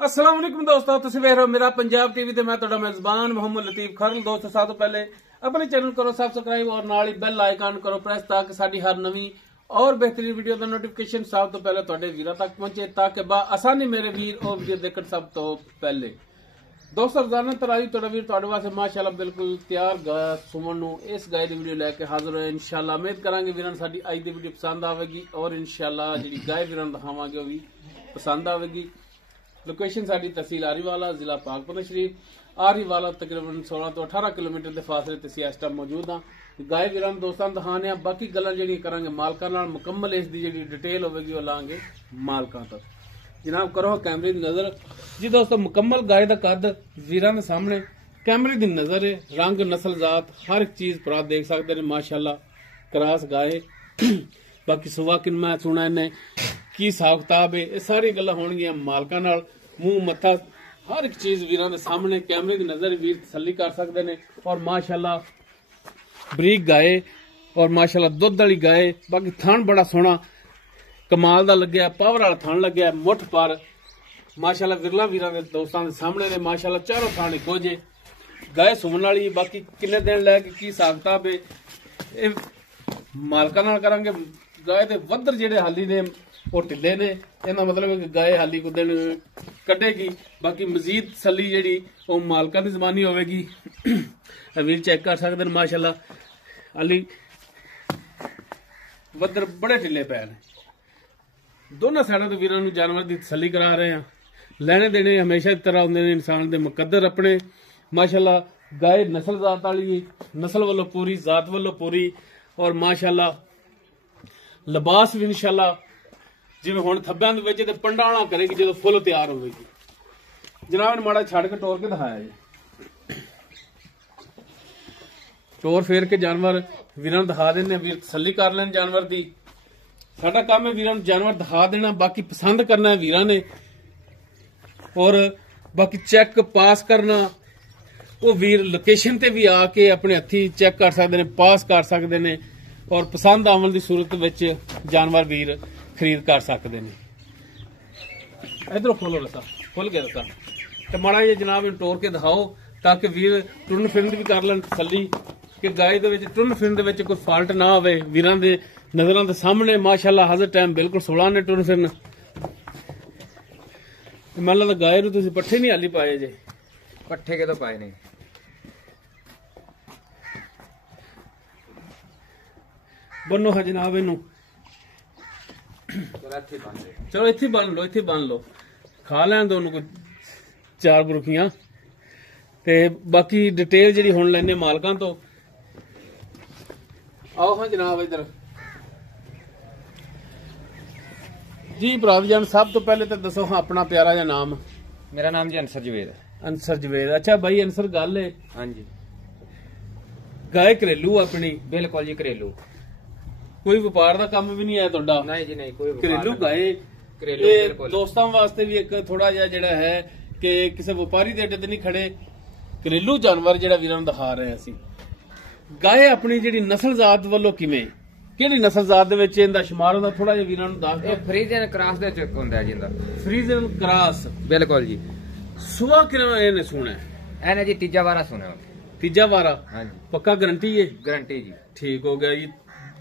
अस्सलाम वालेकुम दोस्तों, तुसीं वेख रहे हो मेरा पंजाब टीवी ते मैं तुहाडा मेजबान मोहम्मद लतीफ खरल। दोस्तों सब तो पहले अपने चैनल करो सब्सक्राइब और नाल ही बेल आइकन करो प्रेस ताकि साडी हर नवी और बेहतरीन वीडियो का नोटिफिकेशन सब तो पहले तुहाडे वीरां तक पहुंचे, ताकि बा आसानी मेरे वीर और वीडियो देखण सब तो पहले। दोस्तों रोजाना तरह तुहाडा वीर तुहाडे वास्ते माशाअल्लाह बिल्कुल तैयार गाय सुमन नूं इस गाय दी वीडियो लैके हाजिर होए। इंशाअल्लाह उम्मीद करांगे वीरां साडी अज दी वीडियो पसंद आवेगी और इंशाअल्लाह जिहड़ी गाय वीरां दिखावांगे वो भी पसंद आवेगी। लोकेशन साडी तहसील आरीवाला, जिला पाकपतन शरीफ। आरीवाला तकरीबन 16 तो 18 किलोमीटर के फासले ते इस टाइम मौजूद हाँ। गाय वीरां दोस्तां दिखाने बाकी गल्लां जेहड़ियां करांगे मालकां नाल मुकम्मल इस दी जेहड़ी डिटेल होवेगी वो लांगे मालकां तक। जनाब करो कैमरे की नजर जी दोस्तों, मुकम्मल गाय का कद वीरां दे सामने कैमरे की नजर है। रंग नस्ल जात हर एक चीज भरा देख सकते हैं माशाअल्लाह क्रास गाय। बाकी सुबह किन मैं सुना इन्हें की हिसाब किताब है, ये सारी गल्लां होणगियां मालकां नाल। मूंह मत्था हर एक चीज वीरां दे सामने कैमरे की नजर वीर तसल्ली कर सकते हैं। और माशाअल्लाह बरीक गाय और माशाअल्लाह दुध वाली गाय। बाकी थान बड़ा सोहना कमाल दा लग्या, पावर वाला थान लग्या मुठ पर माशाअल्लाह विरला वीरां दे दोस्तां दे सामने ने माशाअल्लाह चारों थान इक्को जे गाय सुमन वाली। बाकी किन्ने दिन लैके की हिसाब किताब है मालकां नाल करांगे। गाय दे वधर जेहड़े हाली ने वो ढिले ने, इहदा मतलब है कि गाय हाली को दिन कड्डेगी। बाकी मजीद तसल्ली जेहड़ी वो मालकां दी ज़बानी होवेगी। वीर चेक कर सकते हैं माशाअल्लाह हाली वधर बड़े ढिले पै ने। दोनों साइडों तो वीरां नूं जानवर की तसल्ली करा रहे हैं। लैने देने हमेशा की तरह होंदे ने इंसान दे मुकद्दर अपने। माशाअल्लाह गाय नस्ल जात वाली, नस्ल वालों पूरी, जात वालों पूरी। और माशाअल्लाह लिबास भी इंशाअल्लाह जिवें हुण थब्बियां दे विच ते पंडाणा करेगी जो फुल तैयार होगी। जनाब ने माड़ा छड़ के टोर के दिखाया जी, टोर फेर के जानवर वीरां नूं दिखा देने, वीर तसल्ली कर लैन जानवर दी। साडा काम है वीरां नूं जानवर दिखा देना, बाकी पसंद करना है वीरां ने। और बाकी चेक पास करना वो वीर लोकेशन ते भी आके अपने हथी चेक कर सकते हैं, पास कर सकते हैं। और पसंद आवन की सूरत विच जानवर वीर खरीद कर सकते हैं। इधरों खोलो रसा, खुल गया रसा तो माड़ा जी जनाब इन टोर के दिखाओ ताकि वीर टुरन फिरन भी कर लैन तसल्ली कि गाय दे विच टुरन फिरन दे विच कोई फाल्ट ना आवे। वीरां दे नजरां दे सामने माशाअल्लाह हज़र टाइम बिल्कुल 16 ने टुरन फिरन। मैं लगदा गाय नूं तुसीं पट्ठे नहीं हाली पाए जे? पट्ठे के तो पाए नहीं। बनो है जनाब इनू, चलो इत्थे बन लो, इत्थे बन लो, खा लैन दो उन्होंने चार बुरखियां। ते बाकी डिटेल जी हुण लैने मालकां तो। आओ हाँ जनाब इधर जी। भरा जान सब तो पहले तो दसो हाँ अपना प्यारा जा नाम। मेरा नाम जी अंसर जवेद। अंसर जवेद, अच्छा भाई अंसर गल है। हाँ जी, गाय घरेलू अपनी? बिल्कुल जी घरेलू, कोई व्यापार का काम भी नहीं है तुहाडा? नहीं जी नहीं, कोई घरेलू गाय घरेलू। दोस्तों वास्ते भी एक थोड़ा जिहा जिहड़ा है कि किसी व्यापारी दे अड्डे ते नहीं खड़े, घरेलू जानवर जिहड़ा वीरां नूं दिखा रहे असीं। गाय अपनी जिहड़ी नस्ल जात वालों किवें किहड़ी नस्ल जात दे विच इहदा शुमार हुंदा, थोड़ा जिहा वीरां नूं दस। ਇਹ ਫਰੀਜ਼ਨ ਕ੍ਰਾਸ ਦੇ ਚ ਹੁੰਦਾ ਜੀ ਇਹਦਾ। फ्रीजन क्रॉस, ਬਿਲਕੁਲ ਜੀ। सुबह किवें इहने सुना ਇਹਨੇ ਜੀ ਤੀਜਾ ਵਾਰਾ ਸੁਣਿਆ। तीजा वारा? हाँ जी, पक्का गारंटी है? गारंटी जी। ठीक हो गया जी।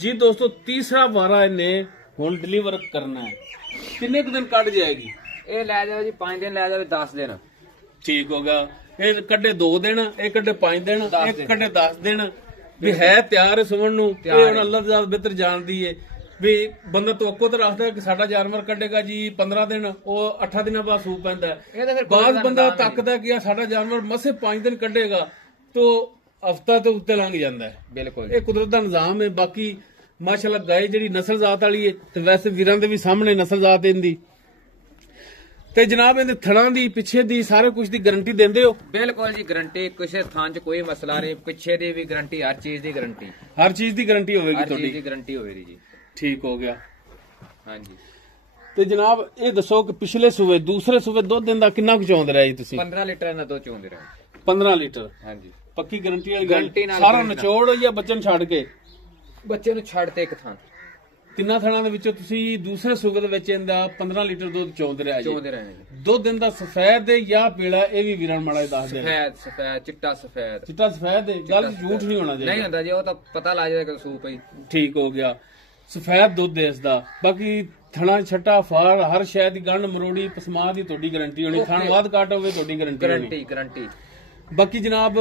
जी दोस्तों तीसरा वारा इन्हें हुण डिलीवर करना है, कितने दिन कट जाएगी? ਇਹ ਲੈ ਜਾਓ ਜੀ 5 ਦਿਨ, ਲੈ ਜਾਓ 10 ਦਿਨ। ठीक हो गया। ये कड्डे 2 दिन, एक कड्डे 5 दिन, एक कड्डे 10 दिन भी है तैयार है सुमन नूं। हुण अल्लाह दी ज़ात बेहतर जानदी है भी बंदा तवक्को तो रखदा कि साडा जानवर कड्डेगा जी 15 दिन, वो 8 दिनों बाद सूप पैंदा है। बाद बंदा तकदा कि साडा जानवर मसे 5 दिन कड्डेगा तो हफ्ता तो उत्ते लंघ जाता है। बिल्कुल ये कुदरत का निजाम है। बाकी माशाअल्लाह गाय जी नस्ल जात वाली है तो वैसे वीरां दे भी सामने नस्ल जात इहदी ते जनाब इहदे थड़ां दी पिछे दी सारे कुछ दी गारंटी देंदे हो? बिल्कुल जी गारंटी, किसी थान च कोई मसला नहीं, पिछे दी भी गारंटी, हर चीज दी गारंटी। हर चीज दी गारंटी होगी हर चीज तुहाडी? दी गारंटी होगी जी। ठीक हो गया। हाँ जी। ते जनाब ये दसो कि पिछले सूबे दूसरे सूबे दुध दिन दा कितना कुछ चौंद रहा जी तुसीं? 15 लीटर ना दो चोंदे रहे। 15 लीटर? हाँ जी, पक्की गारंटी वाली? गारंटी नाल सारा निचोड़ या बच्चन छड़ के? बच्चे नु छड़ ते एक थान। ਤਿੰਨਾਂ ਥਣਾਂ ਦੇ ਵਿੱਚੋਂ ਤੁਸੀਂ ਦੂਸਰੇ ਸੂਗੇ ਦੇ ਵਿੱਚ ਇਹਦਾ 15 ਲੀਟਰ ਦੁੱਧ ਚੋਂਦੇ ਰਹੇ ਜੀ। ਚੋਂਦੇ ਰਹੇ ਨੇ। ਦੁੱਧ ਦਿੰਦਾ ਸਫੈਦ ਦੇ ਜਾਂ ਪੀਲਾ, ਇਹ ਵੀ ਵੀਰਾਂ ਮਾੜਾ ਜਿਹਾ ਦੱਸ ਦੇ। ਸਫੈਦ ਚਿੱਟਾ ਸਫੈਦ ਦੇ ਗੱਲ ਝੂਠ ਨਹੀਂ ਹੋਣਾ ਚਾਹੀਦਾ। ਨਹੀਂ ਹੁੰਦਾ ਜੀ, ਉਹ ਤਾਂ ਪਤਾ ਲੱਗ ਜਾਏਗਾ ਕਿ ਸੂਪ ਹੀ ਠੀਕ ਹੋ ਗਿਆ। ਸਫੈਦ ਦੁੱਧ ਇਸ ਦਾ। ਬਾਕੀ ਥਣਾ ਛੱਟਾ ਫਾਰ ਹਰ ਸ਼ੈ ਦੀ ਗੰਢ ਮਰੋੜੀ ਪਸਮਾ ਦੀ ਤੁਹਾਡੀ ਗਾਰੰਟੀ ਹੋਣੀ। ਥਣ ਵੱਧ ਘੱਟ ਹੋਵੇ ਤੁਹਾਡੀ ਗਾਰੰਟੀ। ਬਾਕੀ ਜਨਾਬ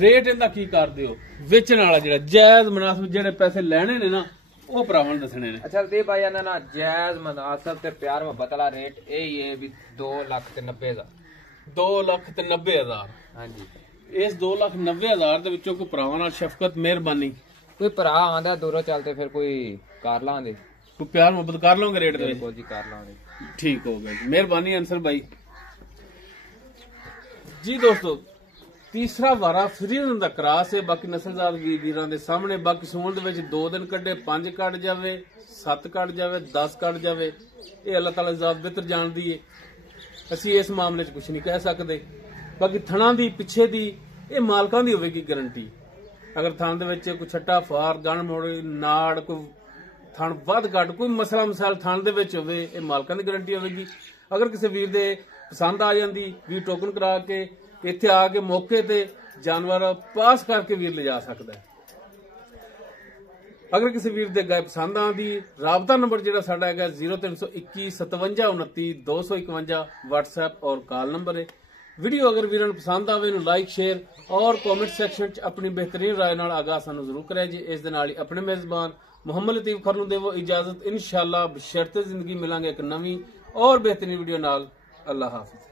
ਰੇਟ ਇਹਦਾ ਕੀ ਕਰਦੇ ਹੋ? ਵੇਚਣ ਵਾਲਾ ਜਿਹੜਾ ਜਾਇਜ਼ ਮੁਨਾਸਬ ਜਿਹੜੇ ਪੈਸੇ ਲੈਣੇ ਨੇ ਨਾ ਉਹ ਭਰਾਵਾਂ ਨੂੰ ਦੱਸਣੇ ਨੇ। ਅੱਛਾ ਤੇ ਭਾਈ ਇਹਨਾਂ ਨਾਲ ਜਾਇਜ਼ ਮੁਨਾਸਬ ਤੇ ਪਿਆਰ ਮੁਹੱਬਤ ਵਾਲਾ ਰੇਟ ਇਹ ਹੀ ਹੈ ਵੀ 2,90,000। 2,90,000। ਹਾਂਜੀ। ਇਸ 2,90,000 ਦੇ ਵਿੱਚੋਂ ਕੋਈ ਭਰਾਵਾਂ ਨਾਲ ਸ਼ਫਕਤ ਮਿਹਰਬਾਨੀ ਕੋਈ ਭਰਾ ਆਂਦਾ ਦੂਰੋਂ ਚੱਲਦੇ ਫਿਰ ਕੋਈ ਕਰ ਲਾਂਗੇ, ਕੋਈ ਪਿਆਰ ਮੁਹੱਬਤ ਕਰ ਲਓਗੇ ਰੇਟ ਦੇ ਵਿੱਚ? ਬਿਲਕੁਲ ਜੀ ਕਰ ਲਾਂਗੇ। ਠੀਕ ਹੋ ਗਿਆ ਜੀ, ਮਿਹਰਬਾਨੀ ਅਨਸਰ ਭਾਈ ਜੀ। ਦੋਸਤੋ ਤੀਸਰਾ ਵਾਰਾ ਫਰੀਜ਼ਨ ਦਾ ਕਰਾਸ ਹੈ। ਬਾਕੀ ਨਸਲਜ਼ਾਤ ਵੀਰਾਂ ਦੇ ਸਾਹਮਣੇ। ਬਾਕੀ ਸੂਣ ਦੇ ਵਿੱਚ 2 ਦਿਨ ਕੱਢੇ, 5 ਕੱਢ ਜਾਵੇ, 7 ਕੱਢ ਜਾਵੇ, 10 ਕੱਢ ਜਾਵੇ, ਇਹ ਅੱਲਾਹ ਤਾਲਾ ਜ਼ਾਤ ਬਿਹਤਰ ਜਾਣਦੀ ਹੈ। ਅਸੀਂ ਇਸ ਮਾਮਲੇ 'ਚ ਕੁਝ ਨਹੀਂ ਕਹਿ ਸਕਦੇ। ਬਾਕੀ ਥਣਾਂ ਦੀ ਪਿੱਛੇ ਦੀ ਇਹ ਮਾਲਕਾਂ ਦੀ ਹੋਵੇਗੀ ਗਾਰੰਟੀ। ਅਗਰ ਥਣ ਦੇ ਵਿੱਚ ਕੋਈ ਛੱਟਾ ਫਾਰ ਗਣ ਮੋੜੀ ਨਾੜ ਕੋਈ ਥਣ ਵੱਧ ਘੱਟ ਕੋਈ ਮਸਲਾ ਮਸਾਲ ਥਣ ਦੇ ਵਿੱਚ ਹੋਵੇ, ਇਹ ਮਾਲਕਾਂ ਦੀ ਗਾਰੰਟੀ ਹੋਵੇਗੀ। ਅਗਰ ਕਿਸੇ ਵੀਰ ਦੇ ਪਸੰਦ ਆ ਜਾਂਦੀ, ਵੀਰ ਟੋਕਨ ਕਰਾ ਕੇ ਇੱਥੇ ਆ ਕੇ ਮੌਕੇ ਤੇ ਜਾਨਵਰ ਪਾਸ ਕਰਕੇ ਵੀਰ ਲਿਜਾ ਸਕਦਾ ਹੈ। ਅਗਰ ਕਿਸੇ ਵੀਰ ਦੇ ਗਾਇ ਪਸੰਦ ਆਂਦੀ, ਰਾਬਤਾ ਨੰਬਰ ਜਿਹੜਾ ਸਾਡਾ ਹੈਗਾ 0321 57 29 251 WhatsApp ਔਰ ਕਾਲ ਨੰਬਰ ਹੈ। ਵੀਡੀਓ ਅਗਰ ਵੀਰਾਂ ਨੂੰ ਪਸੰਦ ਆਵੇ ਨੂੰ ਲਾਈਕ ਸ਼ੇਅਰ ਔਰ ਕਮੈਂਟ ਸੈਕਸ਼ਨ 'ਚ ਆਪਣੀ ਬਿਹਤਰੀਨ ਰਾਏ ਨਾਲ ਆਗਾਹ ਸਾਨੂੰ ਜ਼ਰੂਰ ਕਰਿਆ ਜੀ। ਇਸ ਦੇ ਨਾਲ ਹੀ ਆਪਣੇ ਮੇਜ਼ਬਾਨ ਮੁਹੰਮਦ ਲਤੀਫ ਖਰ ਨੂੰ ਦੇਵੋ ਇਜਾਜ਼ਤ। ਇਨਸ਼ਾਅੱਲਾ ਬਸ਼ਰਤੇ ਜ਼ਿੰਦਗੀ ਮਿਲਾਂਗੇ ਇੱਕ ਨਵੀਂ ਔਰ ਬਿਹਤਰੀਨ ਵੀਡੀਓ ਨਾਲ। ਅੱਲਾਹ ਹਾਫਿਜ਼।